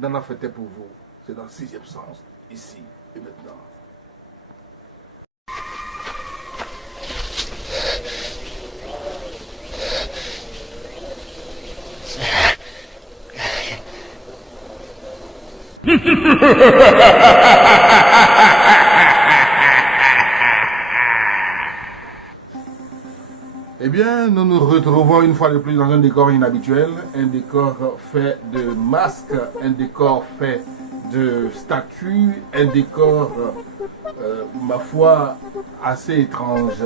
Nana Fete pour vous. C'est dans le 6e sens, ici et maintenant. Eh bien, nous nous retrouvons une fois de plus dans un décor inhabituel, un décor fait de masques, un décor fait de statues, un décor, ma foi, assez étrange.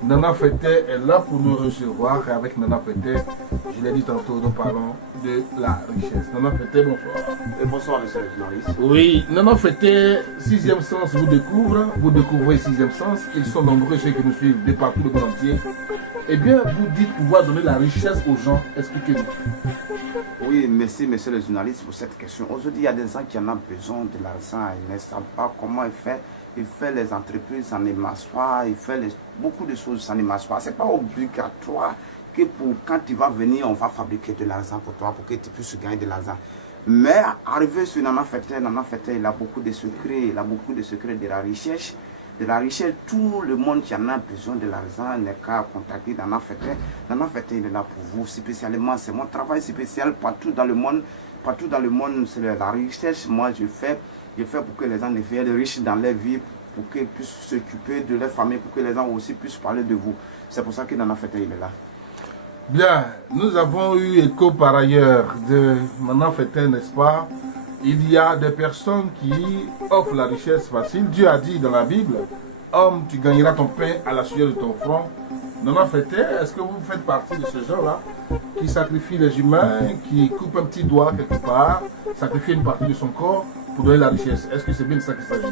Nana Fete est là pour nous recevoir et avec Nana Fete, je l'ai dit tantôt, nous parlons de la richesse. Nana Fete, bonsoir. Et bonsoir, monsieur le journaliste. Oui, Nana Fete, 6e sens vous découvre, vous découvrez 6e sens, ils sont nombreux ceux qui nous suivent de partout le monde entier. Eh bien, vous dites pouvoir donner la richesse aux gens, expliquez-nous. Oui, merci, monsieur le journaliste, pour cette question. Aujourd'hui, il y a des gens qui en ont besoin de l'argent, ils ne savent pas comment il fait. Il fait les entreprises en émassoir, il fait beaucoup de choses en émassoir. Ce n'est pas obligatoire que quand tu vas venir, on va fabriquer de l'argent pour toi, pour que tu puisses gagner de l'argent. Mais arrivé sur Nana Fete, il a beaucoup de secrets, il a beaucoup de secrets de la recherche. De la richesse, tout le monde qui en a besoin de l'argent n'est qu'à contacter Nana Fete. Nana Fete, il est là pour vous, spécialement. C'est mon travail spécial partout dans le monde. Partout dans le monde, c'est la richesse. Moi, je fais pour que les gens deviennent riches dans leur vie, pour qu'ils puissent s'occuper de leur famille, pour que les gens aussi puissent parler de vous. C'est pour ça que Nana Fete, il est là. Bien, nous avons eu écho par ailleurs de Nana Fete, n'est-ce pas? Il y a des personnes qui offrent la richesse facile. Dieu a dit dans la Bible, homme, tu gagneras ton pain à la sueur de ton front. Nana Fete, est-ce que vous faites partie de ce genre-là qui sacrifie les humains, qui coupe un petit doigt quelque part, sacrifie une partie de son corps pour donner la richesse? Est-ce que c'est bien de ça qu'il s'agit?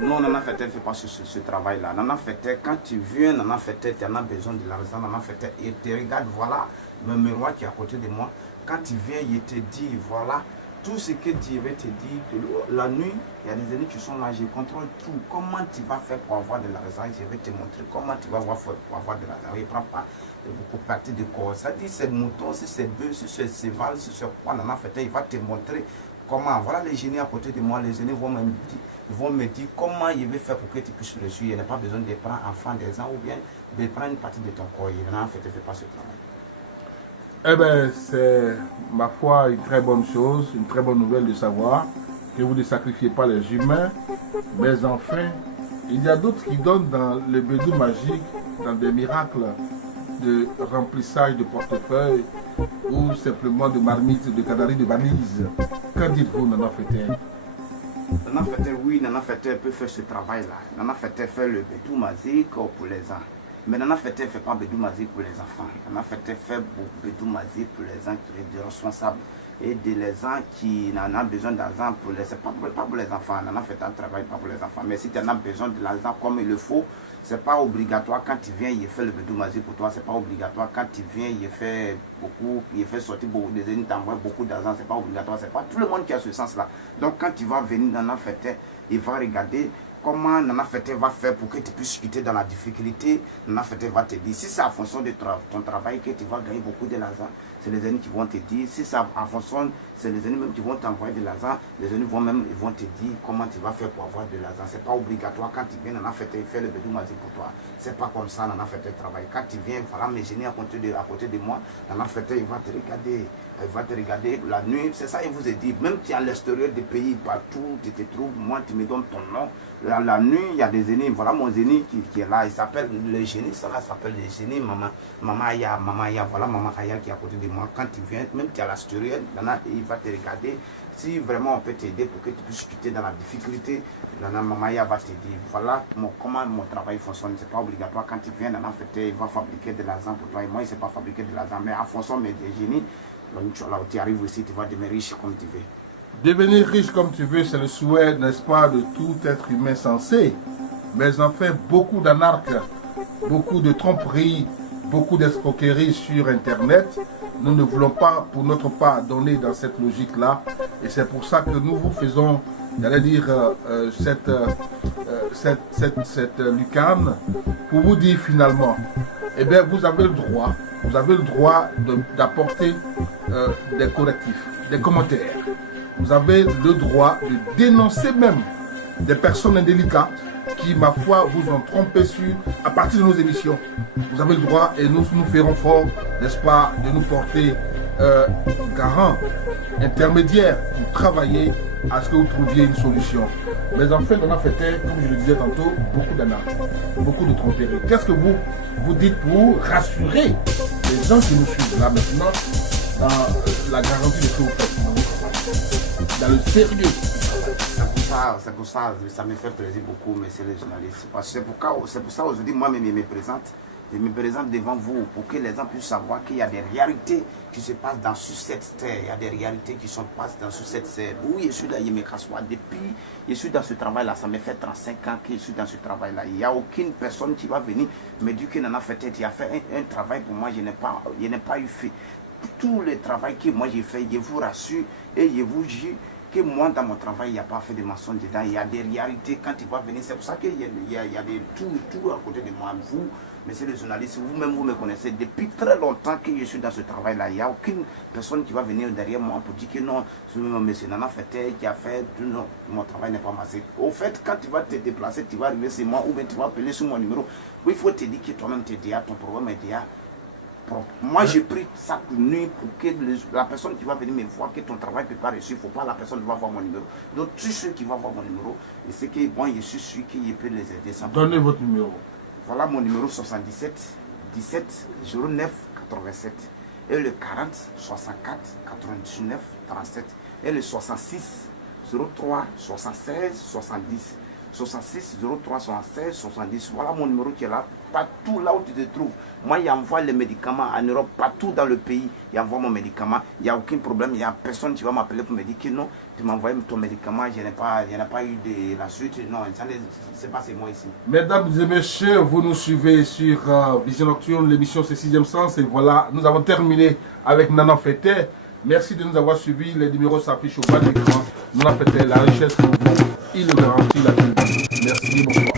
Non, Nana Fete ne fait pas ce travail-là. Nana Fete, quand tu viens, Nana Fete, tu en as besoin de l'argent. Nana Fete, il te regarde, voilà, le miroir qui est à côté de moi. Quand tu viens, il te dit, voilà, tout ce que Dieu va te dire, que la nuit, il y a des amis qui sont là, je contrôle tout. Comment tu vas faire pour avoir de l'argent? Je vais te montrer comment tu vas faire pour avoir de l'argent. Il ne prend pas beaucoup de parties de corps. Ça dit, c'est mouton, si c'est bœuf, si c'est cheval, si c'est quoi, Nana Fete, il va te montrer comment. Voilà les génies à côté de moi, les génies vont me dire comment il va faire pour que tu puisses le suivre. Il n'y a pas besoin de prendre enfant des gens ou bien de prendre une partie de ton corps. Nana Fete ne fait pas ce travail. Eh bien, c'est, ma foi, une très bonne chose, une très bonne nouvelle de savoir que vous ne sacrifiez pas les humains, mais enfin, il y a d'autres qui donnent dans le bédou magique, dans des miracles de remplissage de portefeuille ou simplement de marmites, de canaries, de valises. Qu'en dites-vous, Nana Fete? Nana Fete, oui, Nana Fete peut faire ce travail-là. Nana Fete fait le bédou magique pour les gens. Mais Nana Fete ne fait pas bédou magique pour les enfants. Nana Fete fait bédou magique pour les gens qui sont des responsables et les gens qui en ont besoin d'argent pour les... C'est pas pour les enfants. Nana Fete ne travaille pas pour les enfants. Mais si tu en as besoin de l'argent comme il le faut, c'est pas obligatoire. Quand tu viens, il fait le bédou magique pour toi. C'est pas obligatoire. Quand tu viens, il fait beaucoup, il fait sortir beaucoup des ennemis, t'envoie beaucoup d'argent. C'est pas obligatoire. C'est pas tout le monde qui a ce sens-là. Donc quand tu vas venir dans Nana Fete, il va regarder comment Nana Fete va faire pour que tu puisses quitter dans la difficulté. Nana Fete va te dire, si c'est en fonction de ton travail que tu vas gagner beaucoup de l'argent, c'est les ennemis qui vont te dire. Si c'est en fonction, c'est les ennemis même qui vont t'envoyer de l'argent, les ennemis ils vont te dire comment tu vas faire pour avoir de l'argent. C'est pas obligatoire quand tu viens Nana Fete, il fait le bédou magique pour toi. C'est pas comme ça Nana Fete travaille. Quand tu viens, voilà mes génies à côté de moi, Nana Fete, il va te regarder. Il va te regarder la nuit, c'est ça, il vous a dit, même si à l'extérieur des pays, partout, tu te trouves, moi, tu me donnes ton nom. La nuit, il y a des génies, voilà mon génie qui est là, il s'appelle, le génie, ça s'appelle le génie, maman Aya, voilà maman Aya qui est à côté de moi. Quand tu viens, même si à l'extérieur, il va te regarder. Si vraiment on peut t'aider pour que tu puisses quitter dans la difficulté, maman Aya va te dire, voilà comment mon travail fonctionne. C'est pas obligatoire, quand tu viens, Nana Fete, il va fabriquer de l'argent pour toi. Et moi, il ne sait pas fabriquer de l'argent, mais en fonction des génies, là où tu arrives aussi, tu vas devenir riche comme tu veux. Devenir riche comme tu veux, c'est le souhait, n'est-ce pas, de tout être humain sensé. Mais enfin, beaucoup d'anarques, beaucoup de tromperies, beaucoup d'escroqueries sur Internet. Nous ne voulons pas, pour notre part, donner dans cette logique-là. Et c'est pour ça que nous vous faisons, j'allais dire, cette lucane, pour vous dire finalement, eh bien, vous avez le droit d'apporter des correctifs, des commentaires. Vous avez le droit de dénoncer même des personnes indélicates qui, ma foi, vous ont trompé à partir de nos émissions. Vous avez le droit et nous ferons fort, n'est-ce pas, de nous porter garant, intermédiaire pour travailler à ce que vous trouviez une solution. Mais en fait, on a fait, comme je le disais tantôt, beaucoup d'arnaques, beaucoup de tromperies. Qu'est-ce que vous dites pour rassurer les gens qui nous suivent là maintenant dans la garantie de ce que vous faites, dans le sérieux? C'est pour ça, ça me fait plaisir beaucoup, messieurs les journalistes. C'est pour ça aujourd'hui, moi-même, je me présente devant vous pour que les gens puissent savoir qu'il y a des réalités qui se passent dans cette terre. Il y a des réalités qui se passent dans cette terre. Oui, je suis là, depuis, je suis dans ce travail-là. Ça me fait 35 ans que je suis dans ce travail-là. Il n'y a aucune personne qui va venir me dire qu'il en a fait, tu as fait un travail pour moi, je n'ai pas eu fait. Tout le travail que moi j'ai fait, je vous rassure et je vous jure que moi dans mon travail, il n'y a pas fait de mensonge dedans. Il y a des réalités quand il va venir. C'est pour ça qu'il y a des tout à côté de moi. Vous, messieurs les journalistes, vous-même, vous me connaissez depuis très longtemps que je suis dans ce travail-là. Il n'y a aucune personne qui va venir derrière moi pour dire que non, monsieur Nana Fete qui a fait, non, mon travail n'est pas massé. Au fait, quand tu vas te déplacer, tu vas arriver chez moi ou bien tu vas appeler sur mon numéro, il faut te dire que toi-même tu es déjà, ton programme est déjà propre. Moi, j'ai pris chaque nuit pour que la personne qui va venir me voir que ton travail ne peut pas réussir, il ne faut pas la personne qui va voir mon numéro. Donc, tous ceux qui vont voir mon numéro, et c'est que moi, je suis sûr qu'il peut les aider. Donnez votre numéro. Voilà mon numéro 77 17 09 87 et le 40 64 99 37 et le 66 03 76 70 66 03 76 70. Voilà mon numéro qui est là, partout là où tu te trouves. Moi, j'envoie les médicaments en Europe, partout dans le pays, j'envoie mon médicament. Il n'y a aucun problème, il n'y a personne qui va m'appeler pour me dire que non, tu m'envoies ton médicament, je n'ai pas eu de la suite. Non, c'est pas c'est moi ici. Mesdames et messieurs, vous nous suivez sur Vision Nocturne, l'émission c'est 6e Sens. Et voilà, nous avons terminé avec Nana Fete. Merci de nous avoir suivis. Les numéros s'affichent au bas de l'écran. Nana Fete, la richesse pour vous, il le garantit la vie. Merci, bonsoir.